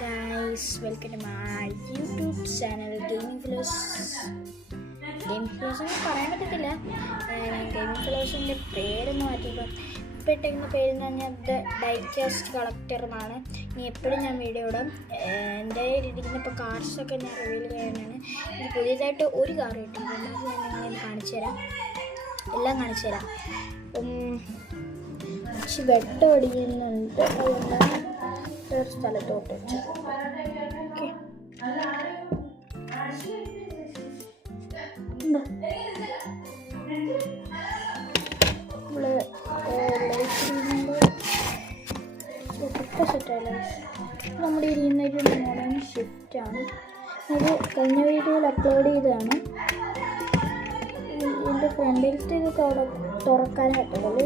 guys, welcome to my YouTube channel Gaming Flows. Gaming Flows എന്ന് പറയാൻ പറ്റത്തില്ല. Gaming ഫ്ലോസിൻ്റെ പേരൊന്ന് മാറ്റിയപ്പോൾ ഇപ്പോൾ ഇട്ടേക്കുന്ന പേര് എന്ന് പറഞ്ഞാൽ ഡൈകാസ്റ്റ് കളക്ടർ എന്നാണ്. ഇനി എപ്പോഴും ഞാൻ വീഡിയോ ഇടാം. എൻ്റെ ഇരിക്കുന്ന ഇപ്പോൾ കാർസൊക്കെ ഞാൻ റിവീൽ ചെയ്യാനാണ്. ഇനി പുതിയതായിട്ട് ഒരു കാർ കിട്ടിയിട്ടുണ്ട്. അത് ഞാൻ നിങ്ങളെ കാണിച്ചു തരാം, എല്ലാം കാണിച്ചു തരാം. പക്ഷെ വെട്ടം അടിക്കുന്നുണ്ട്, അതുകൊണ്ട് വേറെ സ്ഥലത്തോട്ട് ഓക്കെ. സെറ്റാണ് നമ്മുടെ ഇരിക്കുന്നൊരു മോഡേൺ ഷിഫ്റ്റാണ്. അത് കഴിഞ്ഞ വീഡിയോയിൽ അപ്ലോഡ് ചെയ്തതാണ്. ഇതിൻ്റെ ഫ്രണ്ടിലത്തെ ഇത് തുറക്കാൻ പറ്റുള്ളൂ,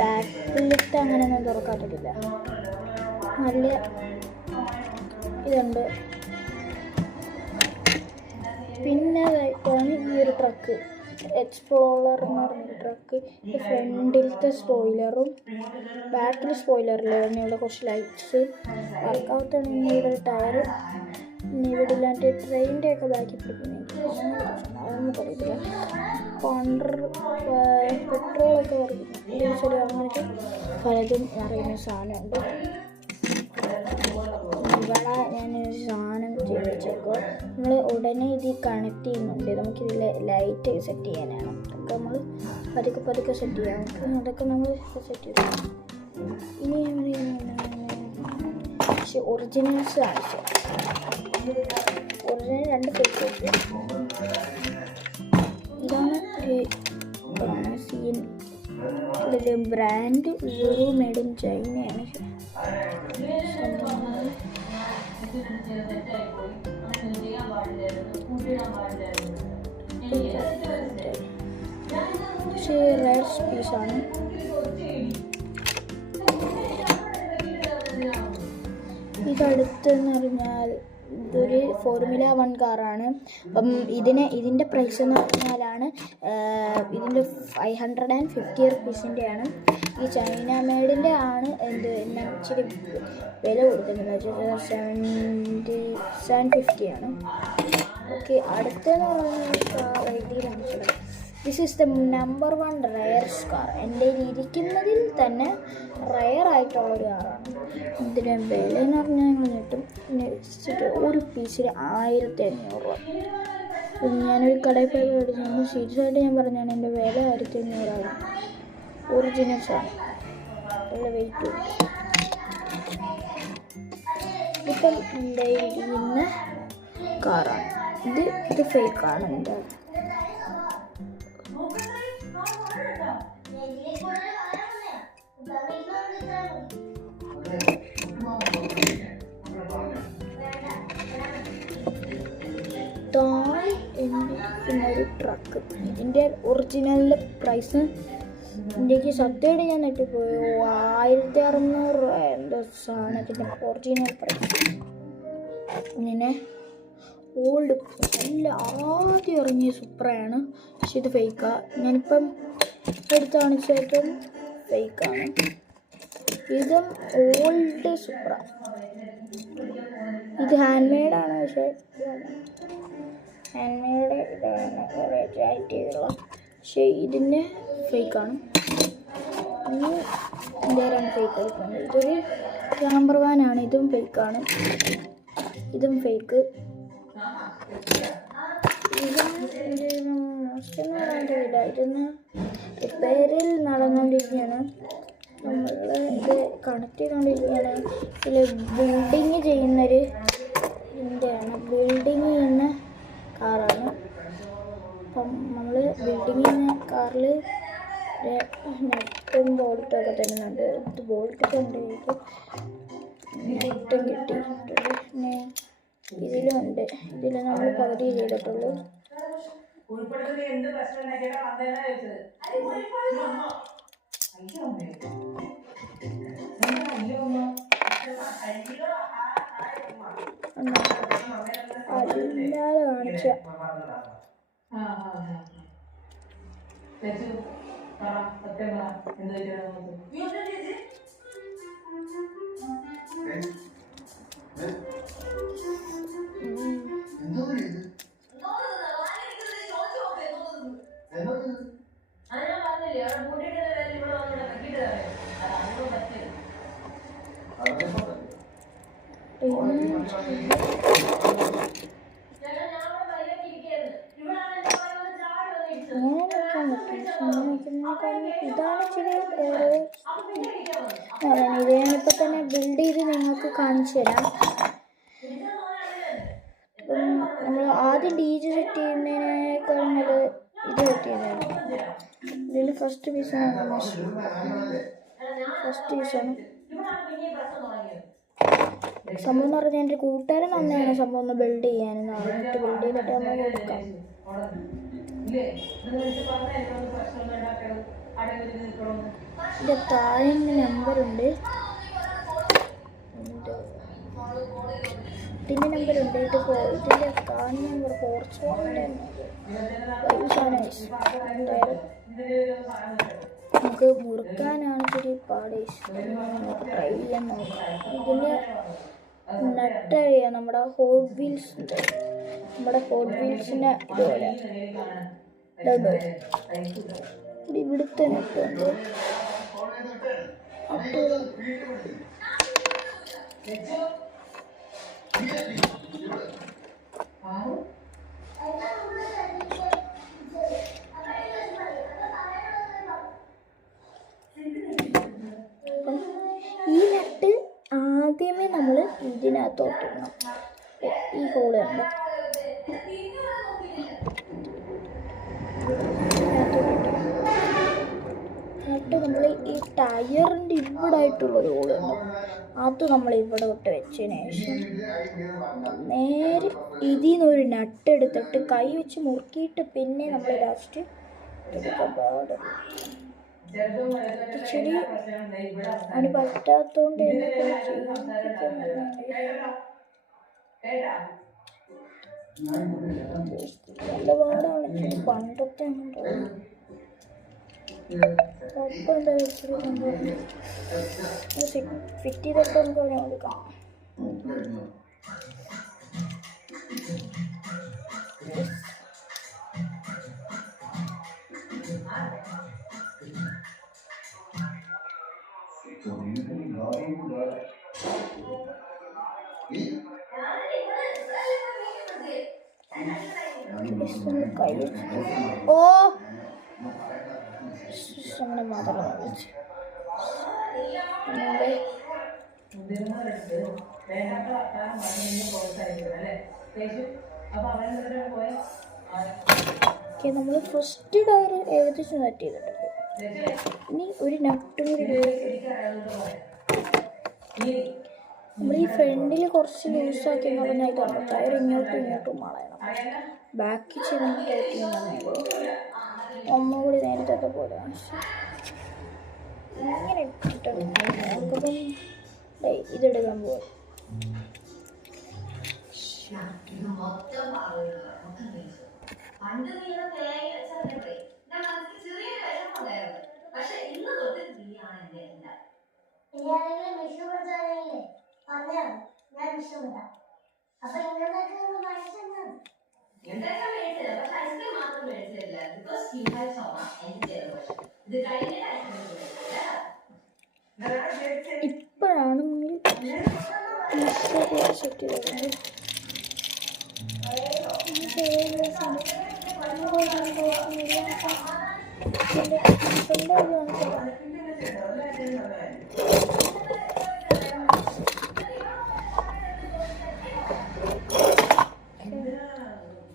ബാക്കിലത്തെ അങ്ങനെയൊന്നും തുറക്കാൻ പറ്റില്ല. നല്ല ഇതുണ്ട്. പിന്നെ അതായിട്ടാണ് ഈ ഒരു ട്രക്ക്, എക്സ്പ്ലോറർ എന്ന് പറഞ്ഞൊരു ട്രക്ക്. ഈ ഫ്രണ്ടിലത്തെ സ്പോയിലറും ബാക്കിൽ സ്പോയിലറിൽ തന്നെയുള്ള കുറച്ച് ലൈറ്റ്സ് വർക്കൗട്ടാണ്. ഇനി ഇവിടെ ടയർ, ഇനി ഇവിടെ ഇല്ലാണ്ട് ട്രെയിനിൻ്റെ ഒക്കെ ബാക്കി പിടിക്കുന്നെങ്കിൽ അതൊന്നും പറയത്തില്ല. പെട്രോളൊക്കെ വർക്കുന്നു, ഡീസൽ അങ്ങനത്തെ പലതും അറിയുന്ന സാധനമുണ്ട്. ഇവിടെ ഞാനൊരു സാധനം ചെയ്ത് വെച്ചേക്കുക. നമ്മൾ ഉടനെ ഇത് കണക്ട് ചെയ്യുന്നുണ്ട്. നമുക്കിതിൽ ലൈറ്റ് സെറ്റ് ചെയ്യാനാണ്. അതൊക്കെ നമ്മൾ പതുക്കെ സെറ്റ് ചെയ്യാം. അതൊക്കെ നമ്മൾ സെറ്റ് ചെയ്തു. ഇനി പക്ഷേ ഒറിജിനൽസ് ആവശ്യം. Original 2 page. ഇതാണ് സീൻ. ഇതിൽ ബ്രാൻഡ് സീറോ മെയ്ഡ് ഇൻ ചൈനയാണ്. പക്ഷേ റെയർ പീസാണ്. ഇതടുത്തെന്ന് പറഞ്ഞാൽ ഇതൊരു ഫോർമുല 1 കാറാണ്. അപ്പം ഇതിൻ്റെ പ്രൈസ് എന്ന് പറഞ്ഞാലാണ് ഇതിൻ്റെ 550 റുപ്പീസിൻ്റെയാണ്. ഈ ചൈന മെയ്ഡിൻ്റെ ആണ്. എന്നാൽ ഇച്ചിരി വില കൊടുക്കുന്നത് 750 ആണ്. ഓക്കെ, അടുത്തെന്ന് പറഞ്ഞാൽ രീതിയിലാണ്. This is the number 1 rare car. എൻ്റെ ഇരിക്കുന്നതിൽ തന്നെ റയർ ആയിട്ടുള്ളൊരു കാറാണ്. ഇതിന് വില എന്ന് പറഞ്ഞാൽ കിട്ടും ഒരു പീസിൽ 1500 രൂപ. ഞാനൊരു കടയിൽ പോയി മേടിച്ചു. സീരിയസ് ആയിട്ട് ഞാൻ പറഞ്ഞാണ്, എൻ്റെ വില 1500 ആണ്. ഒറിജിനൽസാണ്, നല്ല വെയിറ്റ്. ഇപ്പം എൻ്റെ ഇരിക്കുന്ന കാറാണ്. ഇത് ഫേക്കാണ്. എൻ്റെ ഒരു ട്രക്ക്. ഇതിൻ്റെ ഒറിജിനലിൻ്റെ പ്രൈസ് ഇന്ത്യക്ക് സത്യമായിട്ട് ഞാൻ നെട്ടിപ്പോയി. 1600 രൂപ എന്തോ സാധനത്തിൻ്റെ ഒറിജിനൽ പ്രൈസ്. ഇങ്ങനെ ഓൾഡ് നല്ല ആദ്യം ഇറങ്ങിയ സൂപ്പറാണ്. പക്ഷെ ഇത് ഫേക്കാണ്. ഞാനിപ്പം എടുത്ത് കാണിച്ചായിട്ടും ഫേക്കാണ്. ഇതും ഓൾഡ് സൂപ്പറാണ്. ഇത് ഹാൻഡ് മെയ്ഡാണ്. പക്ഷേ ഹാൻഡ് മെയ്ഡ് ഇതാണ് കുറേ ചാറ്റുള്ള. പക്ഷേ ഇതിൻ്റെ ഫേക്കാണ്. ഇനി വേറെ ഫേക്ക് ആയിട്ടുണ്ട്. ഇതൊരു നമ്പർ 1 ആണ്. ഇതും ഫേക്കാണ്. ഇതും ഫേക്ക്. മോശമെന്ന് പറയാൻ കഴിയില്ല. ഇതൊന്ന് റിപ്പയറിൽ നടന്നുകൊണ്ടിരിക്കുകയാണ്. നമ്മൾ ഇത് കണക്ട് ചെയ്തുകൊണ്ടിരിക്കുകയാണ്. ഇതിൽ ബിൽഡിങ് ചെയ്യുന്നൊരു ബിൽഡിങ് ചെയ്യുന്ന കാറാണ്. അപ്പം നമ്മൾ ബിൽഡിങ് ചെയ്യുന്ന കാറിൽ നെറ്റും ബോൾട്ടും ഒക്കെ തരുന്നുണ്ട്. ഇത് ബോൾട്ടൊക്കെ ഉണ്ട്, നെറ്റും കിട്ടിയിട്ടുണ്ട്. പിന്നെ ഇതിലുണ്ട്. ഇതിൽ നമ്മൾ പകുതി ചെയ്തിട്ടുള്ളൂ. അല്ലാതെ കാണിച്ച ഇതാണ് ഇച്ചിരി ഇത് ഞാനിപ്പോൾ തന്നെ ബിൽഡ് ചെയ്ത് നിങ്ങൾക്ക് കാണിച്ചു തരാം. ഇപ്പം നമ്മൾ ആദ്യം ഡി ജെ സെറ്റ് ചെയ്യുന്നതിനേക്കാളും നല്ല ഇത് സെറ്റ് ചെയ്തതാണ്. ഇതിൽ ഫസ്റ്റ് പീസാണ് സംഭവം എന്ന് പറഞ്ഞാൽ എൻ്റെ കൂട്ടുകാരൻ തന്നെയാണ് സംഭവം ഒന്ന് ബിൽഡ് ചെയ്യാനെന്ന് പറഞ്ഞിട്ട് ബിൽഡ് ചെയ്തിട്ട് നമ്മൾ കൊടുക്കാം. ഇതിൻ്റെ താഴെ നമ്പറുണ്ട്, ഇതിൻ്റെ നമ്പറുണ്ട്. ഇതിൻ്റെ താഴെ നമ്പർ ഫോർച്ചുണറിൻ്റെ നമുക്ക് മുറുക്കാനാണ് ഇച്ചിരി പാട്. നമുക്ക് ട്രൈ ചെയ്യാൻ നോക്കാം. ഇതിൻ്റെ നട്ട് അറിയാം, നമ്മുടെ ഹോട്ട് വീൽസ് ഉണ്ട്, നമ്മുടെ ഹോട്ട് വീൽസിൻ്റെ ഇതുപോലെ ഇവിടുത്തെ നട്ടുണ്ട്. ഈ നട്ട് ആദ്യമേ നമ്മൾ ഇതിനകത്തോട്ടിടണം. ഈ ഹോള് ഉണ്ട്, നട്ട് നമ്മൾ ഈ ടയറിൻ്റെ ഇവിടെ ആയിട്ടുള്ളൊരു ഹോളുണ്ട്, അത് നമ്മൾ ഇവിടെ തൊട്ട് വെച്ചതിന് ശേഷം നേരെ ഇതിൽ നിന്നൊരു നട്ട് എടുത്തിട്ട് കൈ വെച്ച് മുറുക്കിയിട്ട് പിന്നെ നമ്മൾ ലാസ്റ്റ് എടുക്കാൻ പാടും. ഇച്ചിരി അതിന് പറ്റാത്തതുകൊണ്ട് നല്ല പാടാണ്. പണ്ടത്തെ ഒപ്പം എന്താ വെച്ചിട്ട് ഫിറ്റ് ചെയ്തിട്ട് നമുക്ക് അവിടെ കൊടുക്കാം. ഓ അങ്ങനെ മാത്രം വിളിച്ചു നമ്മൾ ഫസ്റ്റ് ടയർ ഏകദേശം സെറ്റ് ചെയ്തിട്ടുണ്ട്. ഇനി ഒരു നട്ടും കൂടി നമ്മൾ ഈ ഫ്രണ്ടിൽ കുറച്ച് ലൂസാക്കി പറഞ്ഞാൽ ഇതാണ് ടയർ ഇങ്ങോട്ടും വളയണം. ബാക്കി ചെന്നിട്ടായിട്ട് ഒന്നും കൂടി നേരത്തെ പോലെ ഇങ്ങനെ ഇട്ടിട്ടുണ്ട്. നമുക്കിപ്പം ഇതെടുക്കാൻ പോകും. ഇപ്പോഴാണ് സെറ്റ് ചെയ്തത്.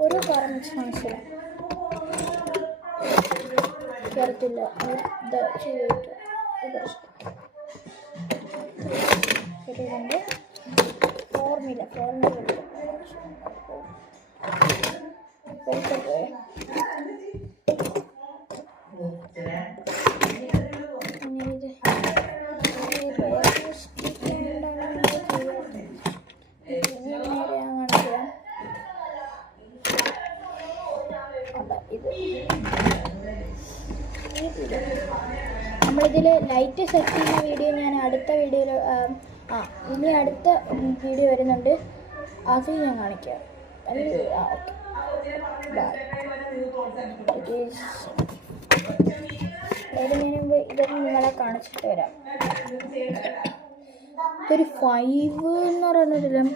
ഒരു കാരണം വെച്ച് മനസ്സിലായി കേരളത്തില്ല ചെയ്തിട്ട് ഫോർമില്ല നമ്മളിതിൽ ലൈറ്റ് സെറ്റ് ചെയ്യുന്ന വീഡിയോ ഞാൻ അടുത്ത വീഡിയോയിൽ ഇനി അടുത്ത വീഡിയോ വരുന്നുണ്ട്, അത് ഞാൻ കാണിക്കാം. Okay bye. ഇതൊക്കെ നിങ്ങളെ കാണിച്ചിട്ട് വരാം. ഒരു 5 എന്ന് പറയുന്നതിലും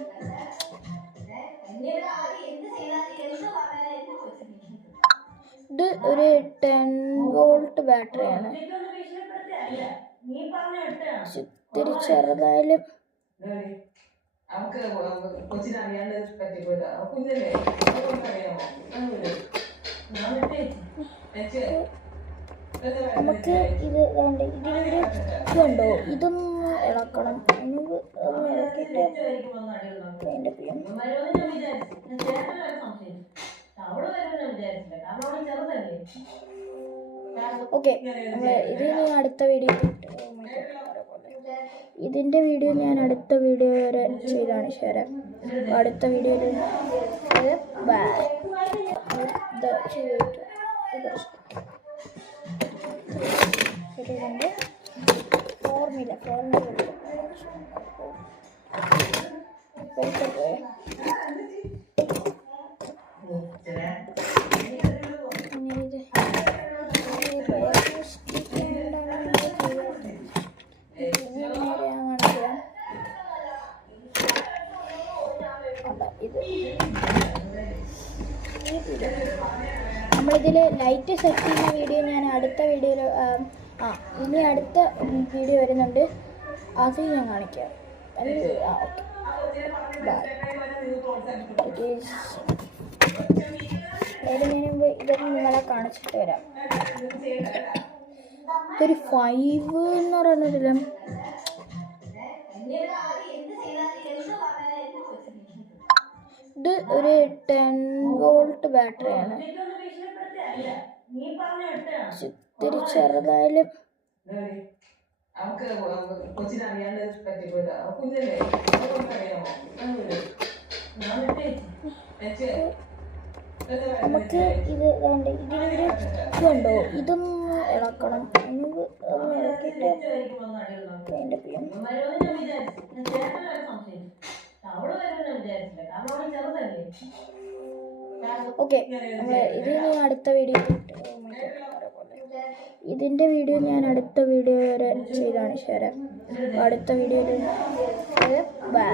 ഇത് ഒരു 10 വോൾട്ട് ബാറ്ററിയാണ്. ഇത്തിരി ചെറുതായാലും നമുക്ക് ഇത് വേണ്ട. ഇതിനൊരു ഇതുണ്ടോ, ഇതൊന്ന് ഇളക്കണം. നമുക്ക് ഒന്ന് ഇളക്കിയിട്ട് അതിൻ്റെ ചെയ്യാം. ഓക്കെ, നമ്മൾ ഇത് ഞാൻ അടുത്ത വീഡിയോ ഇതിൻ്റെ വീഡിയോ ഞാൻ അടുത്ത വീഡിയോ വരെ ചെയ്ത് കാണിച്ചു തരാം. അടുത്ത വീഡിയോയിൽ ബൈ. ഇതുകൊണ്ട് ഫോർമുല നമ്മളിതിൽ ലൈറ്റ് സെറ്റ് ചെയ്യുന്ന വീഡിയോ ഞാൻ അടുത്ത വീഡിയോയിൽ ഇനി അടുത്ത വീഡിയോ വരുന്നുണ്ട്, അത് ഞാൻ കാണിക്കാം. Okay bye. ഇതൊക്കെ നിങ്ങളെ കാണിച്ചിട്ട് വരാം. ഒരു 5 എന്ന് പറയുന്നതിലും ഇത് ഒരു 10 വോൾട്ട് ബാറ്ററിയാണ്. ഇത്തിരി ചെറുതായാലും നമുക്ക് ഇത് വേണ്ട. ഇതിനൊരു ഇതുണ്ടോ, ഇതൊന്ന് ഇളക്കണം. നമുക്ക് ഒന്ന് ഇളക്കിയിട്ട് അതിൻ്റെ ചെയ്യാം. ഓക്കെ, നമ്മൾ ഇത് ഞാൻ അടുത്ത വീഡിയോ ഇതിൻ്റെ വീഡിയോ ഞാൻ അടുത്ത വീഡിയോ വരെ ചെയ്ത് കാണിച്ചു തരാം. അടുത്ത വീഡിയോയിൽ ബൈ.